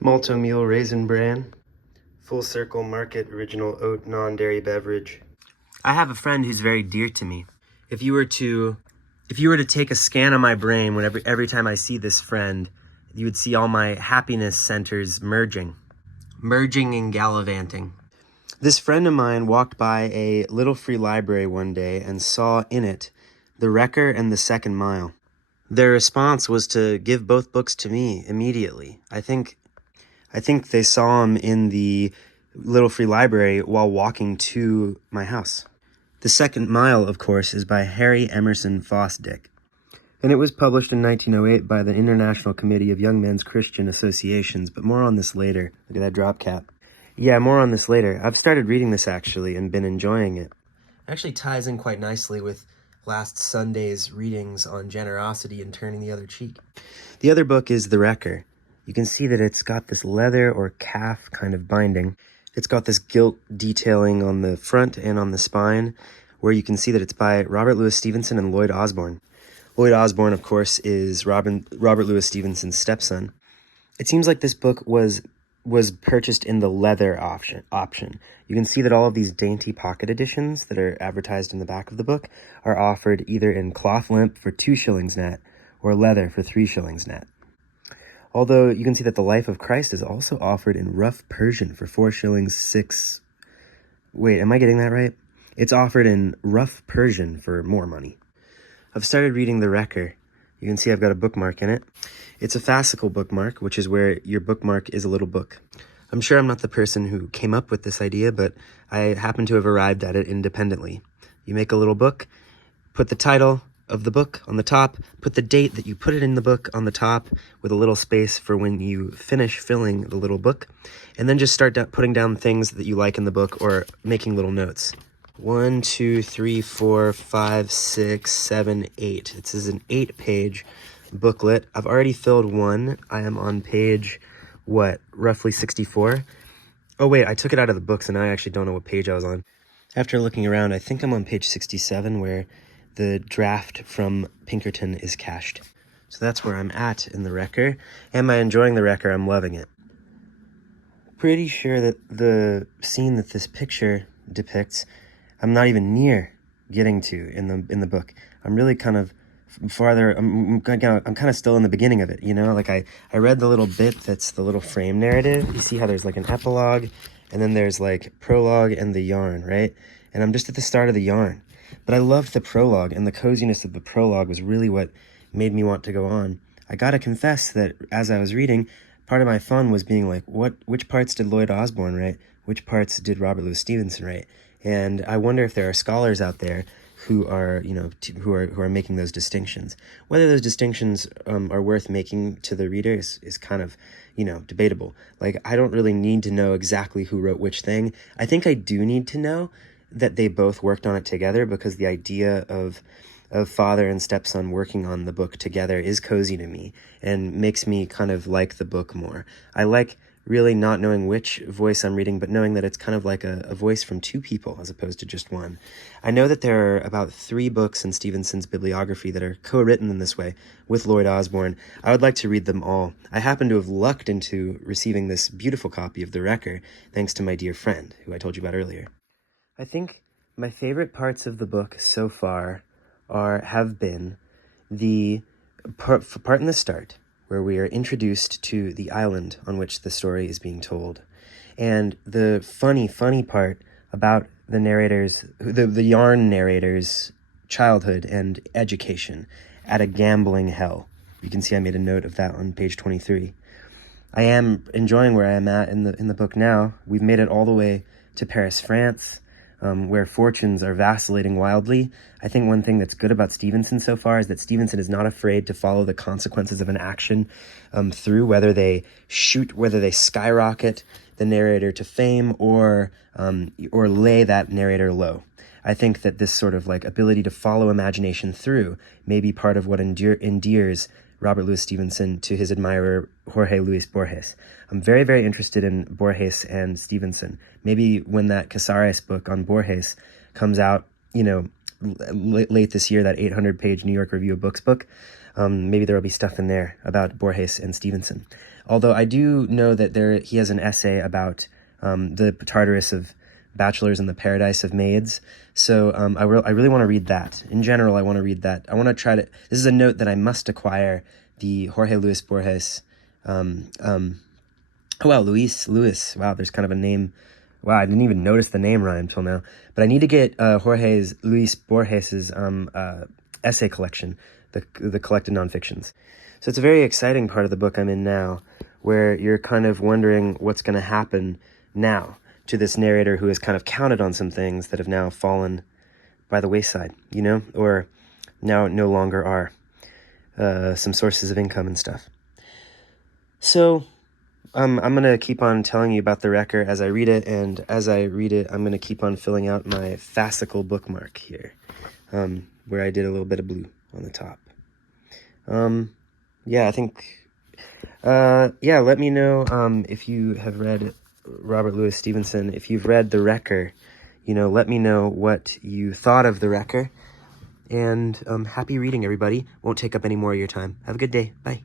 Malto Meal Raisin Bran, Full Circle Market Original Oat Non-Dairy Beverage. I have a friend who's very dear to me. If you were to take a scan of my brain every time I see this friend, you would see all my happiness centers merging and gallivanting. This friend of mine walked by a little free library one day and saw in it The Wrecker and The Second Mile. Their response was to give both books to me immediately. I think they saw them in the little free library while walking to my house. The Second Mile, of course, is by Harry Emerson Fosdick, and it was published in 1908 by the International Committee of Young Men's Christian Associations, but more on this later. Look at that drop cap. Yeah, more on this later. I've started reading this, actually, and been enjoying it. It actually ties in quite nicely with last Sunday's readings on generosity and turning the other cheek. The other book is The Wrecker. You can see that it's got this leather or calf kind of binding. It's got this gilt detailing on the front and on the spine, where you can see that it's by Robert Louis Stevenson and Lloyd Osbourne. Lloyd Osbourne, of course, is Robert Louis Stevenson's stepson. It seems like this book was purchased in the leather option. You can see that all of these dainty pocket editions that are advertised in the back of the book are offered either in cloth limp for 2 shillings net or leather for 3 shillings net. Although you can see that The Life of Christ is also offered in rough Persian for 4 shillings 6... Wait, am I getting that right? It's offered in rough Persian for more money. I've started reading The Wrecker. You can see I've got a bookmark in it. It's a fascicle bookmark, which is where your bookmark is a little book. I'm sure I'm not the person who came up with this idea, but I happen to have arrived at it independently. You make a little book, put the title of the book on the top, put the date that you put it in the book on the top with a little space for when you finish filling the little book, and then just start putting down things that you like in the book or making little notes. 1, 2, 3, 4, 5, 6, 7, 8. This is an 8-page booklet. I've already filled one. I am on page, roughly 64? Oh wait, I took it out of the book, so now I actually don't know what page I was on. After looking around, I think I'm on page 67, where the draft from Pinkerton is cached. So that's where I'm at in The Wrecker. Am I enjoying The Wrecker? I'm loving it. Pretty sure that the scene that this picture depicts, I'm not even near getting to in the book. I'm really kind of farther. I'm kind of still in the beginning of it, you know? Like I read the little bit that's the little frame narrative. You see how there's like an epilogue, and then there's like prologue and the yarn, right? And I'm just at the start of the yarn. But I loved the prologue, and the coziness of the prologue was really what made me want to go on. I gotta confess that as I was reading, part of my fun was being like, which parts did Lloyd Osbourne write? Which parts did Robert Louis Stevenson write? And I wonder if there are scholars out there who are, who are making those distinctions. Whether those distinctions are worth making to the reader is kind of, debatable. Like, I don't really need to know exactly who wrote which thing. I think I do need to know that they both worked on it together, because the idea of father and stepson working on the book together is cozy to me and makes me kind of like the book more. I like really not knowing which voice I'm reading, but knowing that it's kind of like a voice from 2 people as opposed to just one. I know that there are about 3 books in Stevenson's bibliography that are co-written in this way with Lloyd Osbourne. I would like to read them all. I happen to have lucked into receiving this beautiful copy of The Wrecker thanks to my dear friend, who I told you about earlier. I think my favorite parts of the book so far have been the part in the start, where we are introduced to the island on which the story is being told, and the funny part about the narrator's, the yarn narrator's childhood and education at a gambling hell. You can see I made a note of that on page 23. I am enjoying where I am at in the book now. We've made it all the way to Paris, France, where fortunes are vacillating wildly. I think one thing that's good about Stevenson so far is that Stevenson is not afraid to follow the consequences of an action through, whether they skyrocket the narrator to fame or lay that narrator low. I think that this sort of like ability to follow imagination through may be part of what endears Robert Louis Stevenson to his admirer, Jorge Luis Borges. I'm very, very interested in Borges and Stevenson. Maybe when that Casares book on Borges comes out, late this year, that 800-page New York Review of Books book, maybe there will be stuff in there about Borges and Stevenson. Although I do know that he has an essay about the Tartarus of Bachelors and the Paradise of Maids. So I really want to read that. In general, I want to read that. I want to try to... This is a note that I must acquire, the Jorge Luis Borges... Luis. Wow, there's kind of a name. Wow, I didn't even notice the name rhyme till now. But I need to get Luis Borges's essay collection, the collected nonfictions. So it's a very exciting part of the book I'm in now, where you're kind of wondering what's going to happen now to this narrator who has kind of counted on some things that have now fallen by the wayside, you know, or now no longer are some sources of income and stuff. So I'm going to keep on telling you about the Wrecker as I read it, and as I read it, I'm going to keep on filling out my fascicle bookmark here, where I did a little bit of blue on the top. Let me know if you have read Robert Louis Stevenson. If you've read The Wrecker, let me know what you thought of The Wrecker. And happy reading, everybody. Won't take up any more of your time. Have a good day. Bye.